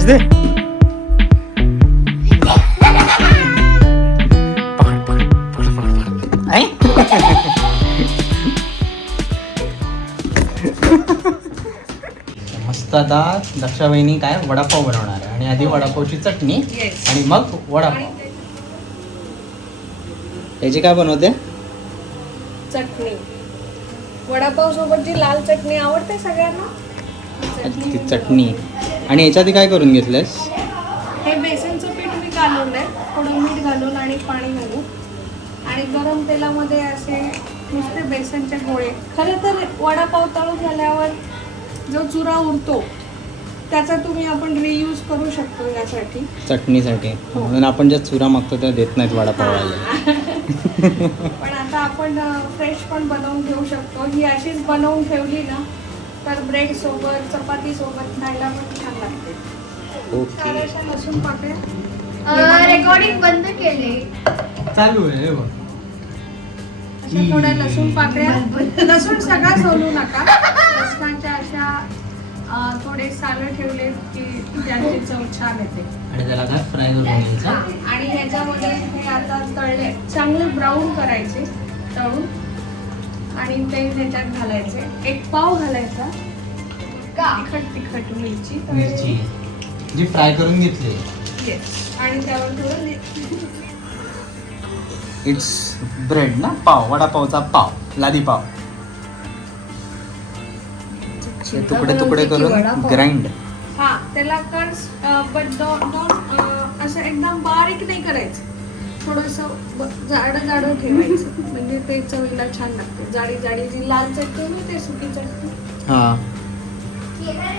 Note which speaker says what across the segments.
Speaker 1: Touch दे? मस्त आता दक्षा वहिनी काय वडापाव बनवणार आहे. आणि आधी वडापावची चटणी. आणि मग वडापाव. याची काय बनवते?
Speaker 2: चटणी. वडापाव सोबत जी लाल चटणी आवडते सगळ्यांना?
Speaker 1: ती चटणी. आणि याच्यात काय करून घेतलंस
Speaker 2: हे बेसनचं पीठ मी घालवलंय. थोडं मीठ घालून आणि पाणी घालून आणि गरम तेलामध्ये असे नुसते बेसनचे गोळे. खरं तर वडापाव तळून झाल्यावर जो चुरा उरतो त्याचा तुम्ही आपण रियूज करू शकतो यासाठी.
Speaker 1: चटणीसाठी. म्हणून आपण ज्या चुरा मागतो त्या देत नाहीत वडापाववाले
Speaker 2: पण आता आपण फ्रेश पण बनवून घेऊ शकतो. ही अशीच बनवून ठेवली ना तर ब्रेड सोबत चपाती सोबत खायला पण छान लागते.
Speaker 1: ओके.
Speaker 2: थोड्याशा लसूण पाकळ्या.
Speaker 3: रेकॉर्डिंग बंद केले.
Speaker 1: चालू आहे हे बघ.
Speaker 2: अशा थोड्या लसूण पाकळ्या. लसूण सगळा सोलू नका. लसणाच्या अशा अं, थोडे सालं ठेवले की त्याची चव छान येते.
Speaker 1: आणि त्याला काय फ्राय करून घ्यायचं.
Speaker 2: आणि ह्याच्यामध्ये हे आता तळले. चांगले ब्राऊन करायचे तळून. आणि ते त्याच्यात घालायचे. एक पाव घालायचा.
Speaker 3: का?
Speaker 2: तिखट तिखट मिरची.
Speaker 1: मिरची. जी फ्राय करून घेतली.
Speaker 2: आणि त्यावर थोडं
Speaker 1: इट्स ब्रेड ना? पाव. वडापावचा पाव. लादी पाव तुकडे तुकडे करून ग्राइंड
Speaker 2: हा त्याला कर्स बट दोन असं एकदम बारीक नाही करायचं. थोडंसं जाड जाड ठेवायचं. म्हणजे ते चवीला छान लागते. जाडी जाडी जी लाल चटणी नाही ते सुकी चटणी.
Speaker 1: हा.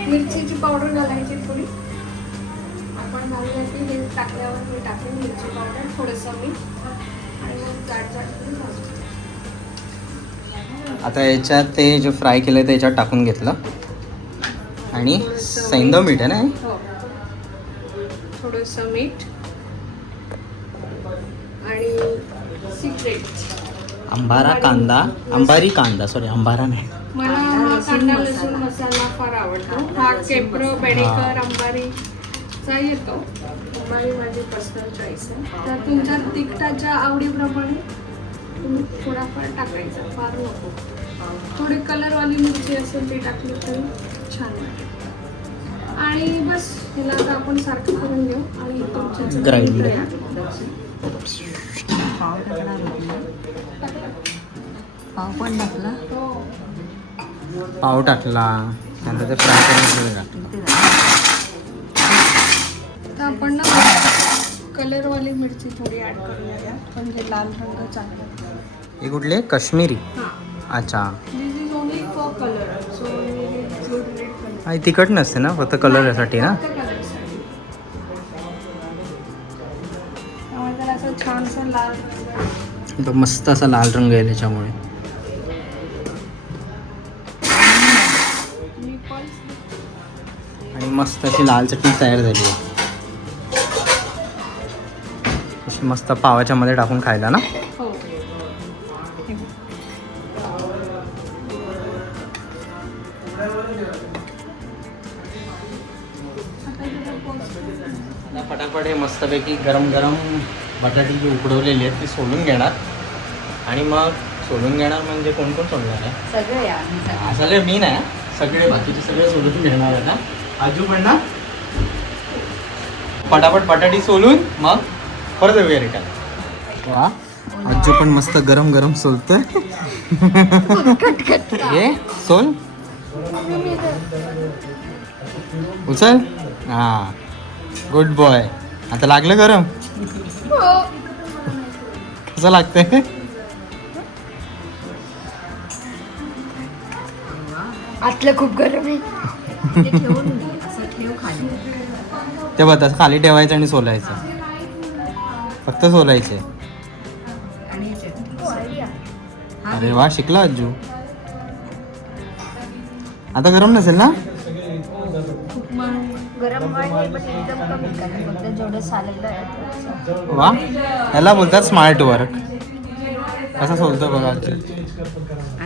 Speaker 2: मिरचीची पावडर घालायची थोडी. आपण घालूया की हे टाकल्यावर मी टाकली मिरची पावडर थोडंसं मीठ आणि मग जाड जाड करून भाजून.
Speaker 1: आता याच्यात ते जे फ्राय केलं ते याच्यात टाकून घेतलं. आणि सैंदव मीठ आहे ना हे?
Speaker 2: हो. थोडंसं मीठ. आणि सिक्रेट
Speaker 1: अंबारा कांदा अंबारी कांदा सॉरी अंबारा नाही.
Speaker 2: मला हा कांदा लसूण मसाला फार आवडतो. हा केप्रो बेडेकर अंबारीचा येतो. अंबारी माझी पर्सनल चॉईस आहे. तर तुमच्या तिखटाच्या आवडीप्रमाणे तुम्ही थोडाफार टाकायचा. फार नको. थोडी कलरवाली मिरची असेल ती टाकली तरी छान वाटेल. आणि बस हिला आता आपण सारखं करून घेऊ. आणि तुमच्या.
Speaker 4: पाव टाकणार होती ना. पाव पण टाकला.
Speaker 1: पाव टाकला नंतर ते फ्राय करून
Speaker 4: झालं.
Speaker 2: तर आपण ना कलरवाली मिरची थोडी ॲड करूया. म्हणजे लाल रंग चांगला.
Speaker 1: हे कुठले? काश्मीरी. अच्छा.
Speaker 2: कलर
Speaker 1: तिखट नसते ना फक्त कलरसाठी ना?
Speaker 2: रंग
Speaker 1: तो मस्त असा लाल रंग येईल याच्यामुळे
Speaker 2: मी पल्स
Speaker 1: आणि मस्त अशी लाल चटणी तयार झाली आहे अशी मस्त पावाच्या मध्ये टाकून खायला ना
Speaker 2: हो हे. आता.
Speaker 1: आता फटाफट हे मस्तपैकी गरम गरम बटाटी जी उकडवलेली आहेत ती सोलून घेणार. आणि मग सोलून घेणार म्हणजे कोण कोण सोडणार आहे?
Speaker 4: सगळे या आम्ही सगळे.
Speaker 1: हा, सगळे मी नाही हा. सगळे बाकीचे सगळे सोलून घेणार आहे ना आजू पण ना? फटाफट बटाटी सोलून मग परत येऊया रिटर्न. वा आजू पण मस्त गरम गरम सोलतोय. ये सोल. उचल. हा गुड बॉय आता लागलं गरम? कसं लागतंय
Speaker 3: आतलं खूप गरम आहे
Speaker 4: ते ठेवून दे. असं ठेव खाली
Speaker 1: ते बघ तसं खाली ठेवायचं आणि सोलायचं फक्त सोलायचे
Speaker 4: आणि हे चटणी. हा,
Speaker 1: अरे वा शिकला अज्जू आता गरम नसेल ना
Speaker 3: गरम आहे पण एकदम कमी करा. फक्त जेवढं चालेलं आहे तेवढंच.
Speaker 1: वा याला बोलतात स्मार्ट वर्क कसा सोलतो बघा.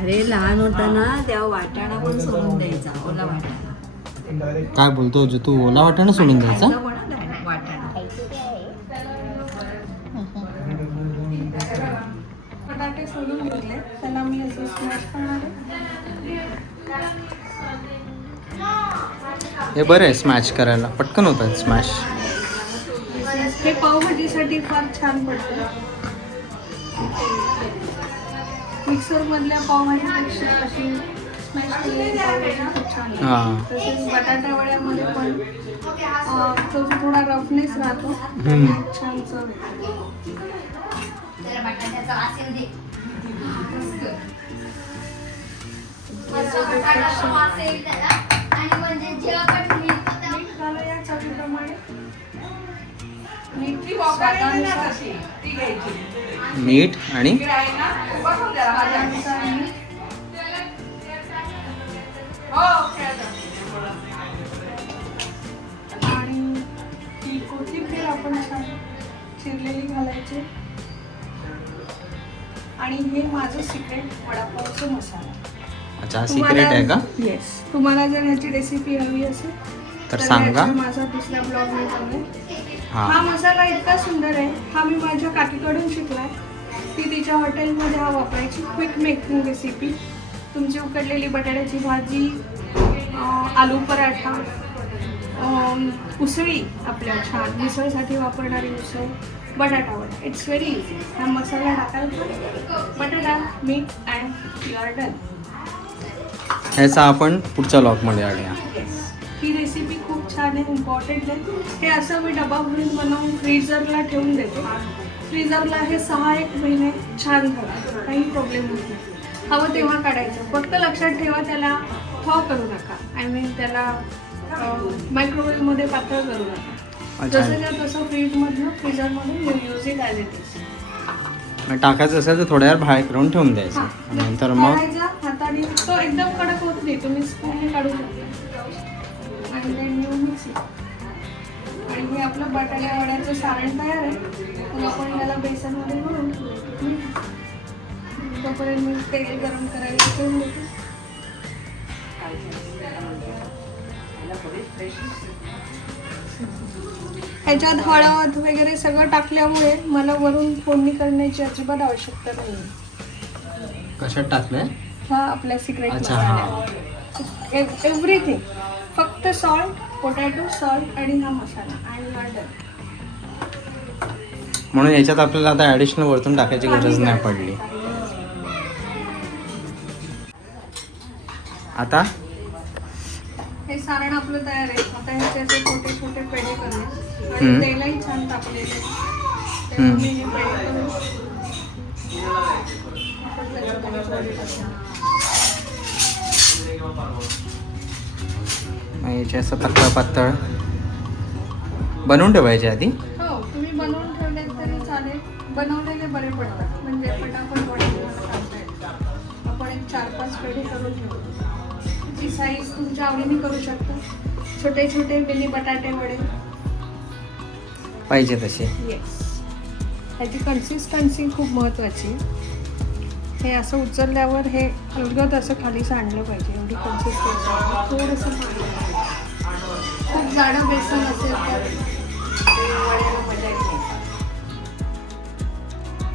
Speaker 4: अरे लहान होता ना तेव्हा वाटाणा पण सोडून द्यायचा ओला वाटाणा.
Speaker 1: काय बोलतो जो तू ओला वाटाणा सोडून द्यायचा?
Speaker 2: बटाटे सोलून घेतले त्याला मी असं स्मॅश करणार आहे.
Speaker 1: हे बरं आहे स्मॅश करायला. पटकन होतात स्मॅश
Speaker 2: हे पावभाजीसाठी फार छान पडतं. मिक्सर मधल्या पावभाजीपेक्षा अशी स्मॅश केलेली पावभाजी खूप छान लागते.
Speaker 1: हां.
Speaker 2: तसेच बटाटा वड्यामध्ये पण तो थोडा रफनेस राहतो. छान चव येते. मीठ घालू या चवीप्रमाणे. मीठ स्वादानुसार.
Speaker 1: मीठ आणि
Speaker 2: मीठ. आणि ती कोथिंबीर आपण छान चिरलेली घालायची. आणि हे माझं सिक्रेट वडापावचं मसाला.
Speaker 1: अच्छा सिक्रेट आहे का?
Speaker 2: येस तुम्हाला जर ह्याची रेसिपी हवी असेल
Speaker 1: तर सांगा.
Speaker 2: ह्याचा माझा दुसऱ्या ब्लॉग मी हा.
Speaker 1: हां
Speaker 2: मसाला इतका सुंदर आहे. हा मी माझ्या काकीकडून शिकलाय. ती तिच्या हॉटेलमध्ये हा वापरायची क्विक मेकिंग रेसिपी तुमची उकडलेली बटाट्याची भाजी आलू पराठा उसळी आपल्या छान मिसळसाठी वापरणारी उसळ बटाटा वडा. इट्स व्हेरी इझी हा मसाला टाकायचा बटाटा मीठ अँड युअर डन
Speaker 1: ह्याचा आपण पुढच्या लॉकमध्ये आणूया
Speaker 2: ही रेसिपी खूप छान आहे इम्पॉर्टंट आहे. हे असं मी डबा भरून बनवून फ्रीझरला ठेवून देते. फ्रीझरला हे सहा एक महिने छान राहतं काही प्रॉब्लेम होत नाही. हवं तेव्हा काढायचं. फक्त लक्षात ठेवा त्याला थॉ करू नका. आय मीन त्याला मायक्रोवेव्हमध्ये पातळ करू नका. जसं त्या तसं फ्रीजमधनं use it as it is
Speaker 1: मग टाकायचं असेल तर थोड्या वेळ बाहेर करून ठेवून द्यायचं. आणि नंतर मग
Speaker 2: काढायचा हाताने. तो एकदम कडक होत नाही तुम्ही स्पूनने काढू शकता आणि देन यू मिक्स आणि हे आपलं बटाट्या वड्याचं सारण तयार आहे. मग आपण त्याला बेसनमध्ये भरून. तोपर्यंत मी तेल गरम करायला ठेवून देते. ह्याच्यात हळद वगैरे सगळं टाकल्यामुळे मला वरून फोडणी करण्याची अजिबात आवश्यकता नाही
Speaker 1: कशात टाकलंय?
Speaker 2: हा आपला सिक्रेट एव्हरीथिंग फक्त सॉल्ट पोटॅटो सॉल्ट आणि हा मसाला आणि हा
Speaker 1: म्हणून याच्यात आपल्याला आता ॲडिशनल वरतून टाकायची गरज नाही पडली. आता
Speaker 2: सारण आपलं तयार आहे. आता ह्याचे छोटे छोटे पेढे करणे. आणि तेलही छान तापलेले. मी हे पेढे करून
Speaker 1: याचे असं पातळ पातळ. बनवून ठेवायचे आधी.
Speaker 2: हो तुम्ही बनवून ठेवले तरी चालेल. बनवलेले बरे पडतात. म्हणजे पटापट. आपण एक चार पाच पेढे करून ठेवू ती साईज तुमच्या आवडीने करू शकता. छोटे छोटे मिनी बटाटे वडे.
Speaker 1: पाहिजे तसे.
Speaker 2: येस ह्याची कन्सिस्टन्सी खूप महत्त्वाची. हे असं उचलल्यावर हे अलगद असं खाली सांडलं पाहिजे. एवढी कन्सिस्टन्सी थोडंसं खूप जाडं बेसन असेल तर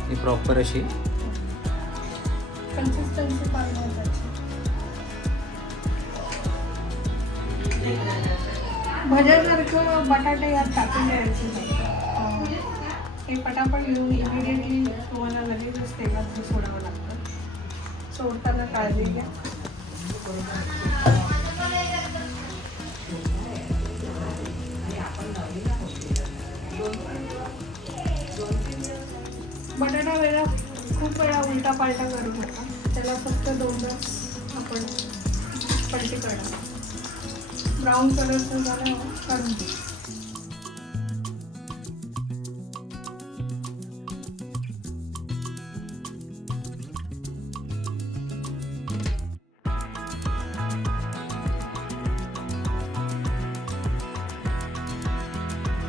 Speaker 1: ही प्रॉपर अशी.
Speaker 2: कन्सिस्टन्सी फार भज्यासारखं बटाटे यात टाकून द्यायचे. हे पटापट घेऊन इमिडिएटली तुम्हाला लगेचच तेलात सोडावं लागतं. सोडताना काळजी घ्या. बटाटा वेळा खूप वेळा उलटा पालटा करू नका. त्याला फक्त दोनदाच आपण पलटी करणार ब्राऊन कलरचं झालं काढून.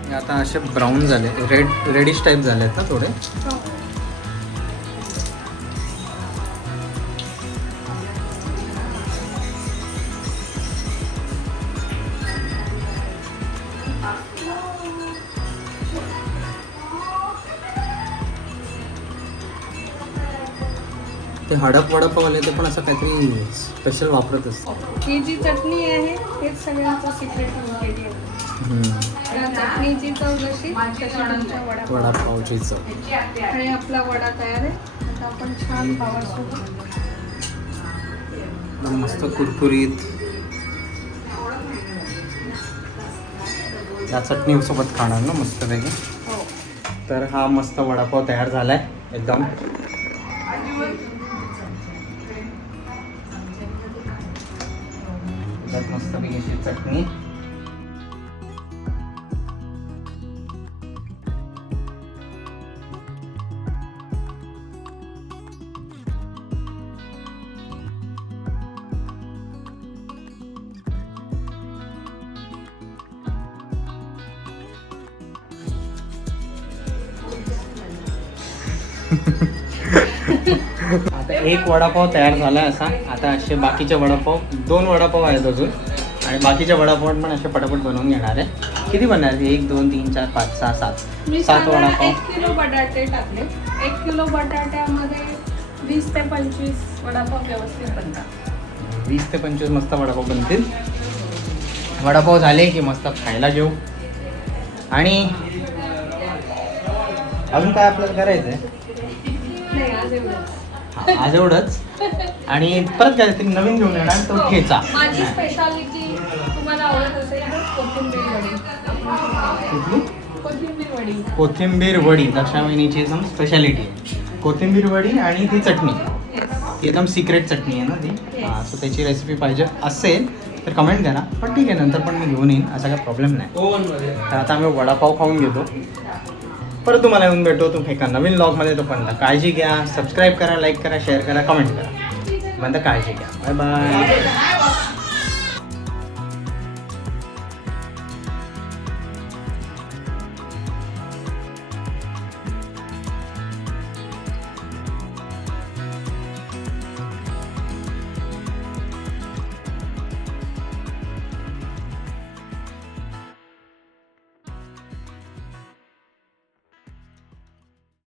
Speaker 1: हे आता असे ब्राऊन झाले रेड रेडिश टाईप झाले आहेत ना थोडे हडप वडापावले ते पण असं काहीतरी स्पेशल वापरत असतं.
Speaker 2: ही जी चटणी आहे हेच सगळ्यांचं सिक्रेट. त्या चटणीची चव जशी
Speaker 1: वडापावची चव
Speaker 2: आणि आपला वडा तयार आहे. आता आपण छान पावासोबत
Speaker 1: एकदम मस्त कुरकुरीत. या चटणी सोबत खाणार ना मस्तपैकी?
Speaker 2: हो.
Speaker 1: तर हा मस्त वडापाव तयार झालाय एकदम. त्यात मस्तपैकी अशी चटणी आता एक वडापाव तयार झालाय असा. आता असे बाकीचे वडापाव दोन वडापाव आहेत अजून. आणि बाकीचे वडापाव पण असे पटापट बनवून घेणार आहे. किती बनणार आहे? एक दोन तीन चार पाच सहा सात. सात वडापाव.
Speaker 2: एक किलो बटाटे टाकले. एक किलो बटाट्यामध्ये वीस ते पंचवीस वडापाव व्यवस्थित बनतात.
Speaker 1: वीस ते पंचवीस मस्त वडापाव बनतील. वडापाव झाले की मस्त खायला घेऊ. आणि अजून काय आपल्याला करायचं आहे
Speaker 2: आज एवढंच.
Speaker 1: हा, आणि परत काय ते नवीन घेऊन येणार तो ठेचा
Speaker 2: माझी स्पेशालिटी तुम्हाला आवडत असेल तर कोथिंबीर वडी.
Speaker 1: कुठली?
Speaker 2: कोथिंबीर वडी.
Speaker 1: कोथिंबीर वडी दक्षावहिनीची एकदम स्पेशालिटी आहे. कोथिंबीर वडी आणि ती चटणी. ती एकदम सिक्रेट चटणी आहे ना ती. हां सो त्याची रेसिपी पाहिजे असेल तर कमेंट करा. पण ठीक आहे नंतर पण मी घेऊन येईन असा काही प्रॉब्लेम नाही. तर आता आम्ही वडापाव खाऊन घेतो. परत तुम्हाला येऊन भेटू तुम्ही एका नवीन ब्लॉगमध्ये तोपर्यंत पण काळजी घ्या सबस्क्राईब करा लाईक करा शेअर करा कमेंट करा. म्हणता काळजी घ्या. Bye bye